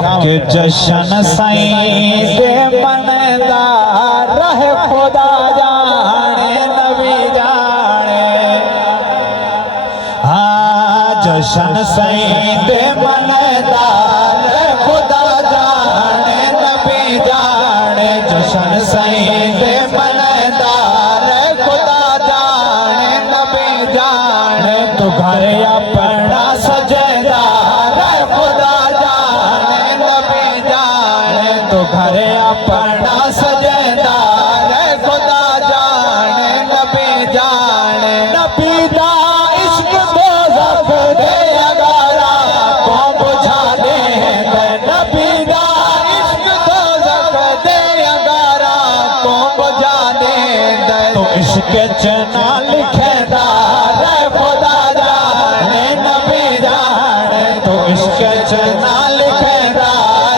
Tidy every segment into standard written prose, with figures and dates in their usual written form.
के जशन साईं दे मनदा रहे खुदा जाने नबी जाने। हाँ जशन साईं दे मनदा रहे खुदा जाने नबी जाने। जशन साईं दे मनदा रहे खुदा जाने नबी जाने। तो घर अपना सजदा रहे खुदा जाने नबी जाने। तो घर अपना सजदा रहे खुदा जाने नबी जाने। नबी दा इश्क दोज़ख दे अगारा को बुझा दे। नबी दा इश्क दोज़ख दे अगारा को बुझा दे। तो इश्क च ना लिखेदा रहे खुदा जाने नबी जाने। तो इश्क च ना लिखेदा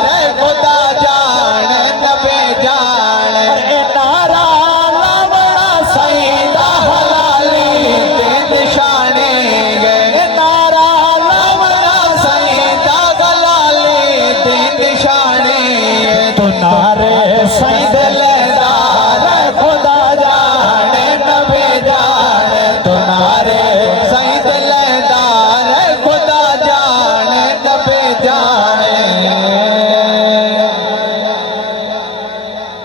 रहे खुदा जाने नबी जाने। नारा लावड़ा साईं दा हलाली ते निशाने गए। नारा लावड़ा साईं दा हलाली ते निशाने। तो नारे साईं दे लहदार खुदा जाने नबी जाने। तो नारे साईं दे लहदार खुदा जाने नबी जाने।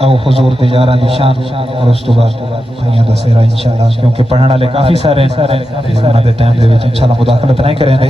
अब हुजूर दे यारा निशान और उस तो बाद भाइयों दा सेरा इंशाअल्लाह, क्योंकि पढ़ने वाले काफी सारे उन्हां दे टाइम दे विच इंशाअल्लाह मुदाखलत नहीं करेंगे।